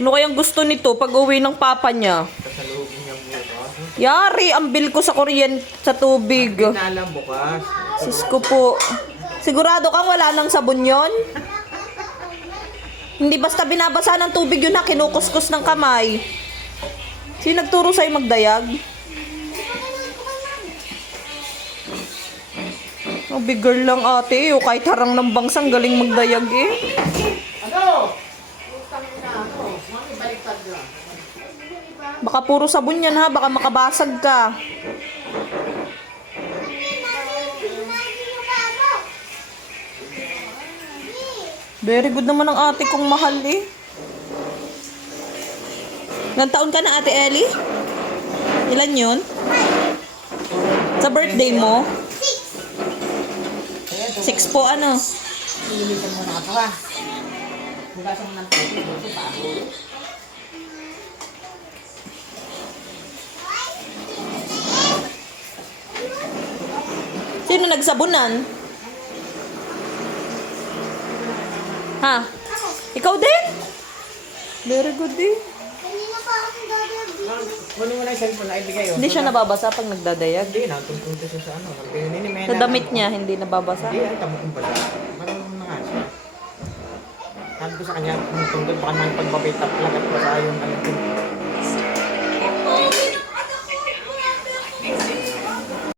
Ano kayang gusto nito pag uwi ng papa niya? Kasalubong niya bukas. Yari, ang bill ko sa kuryente sa tubig. Hindi na alam bukas. Sis ko po. Sigurado kang wala nang sabon yon? Hindi basta binabasa ng tubig yun na kinukuskus ng kamay. Sino nagturo sa'yo magdayag? Oh, big girl lang ate. O kahit harang ng bangsang galing magdayag eh. Ano? Utang na ako. Mami, baliktad na. Baka puro sabon yan ha. Baka makabasag ka. Very good naman ang ate kong mahal eh. Ilang taon ka na ate Ellie? Ilan yun? Sa birthday mo? 6 po ano? Ililitan mo na ako ha. Hugasan mo ng tubig. Ito pa ako. Sino nagsabunan? Ha? Ikaw din? Very good eh. Kunin mo na yung cellphone na ibigay yun. Hindi siya nababasa pag nagdadayag. Hindi na. Tungkol siya sa ano. Sa damit niya, hindi nababasa. Hindi yan. Tamo kong basa. Marunong na nga siya. Sabi ko sa kanya, tungkol baka may pagbabay taplag at basa yung ano.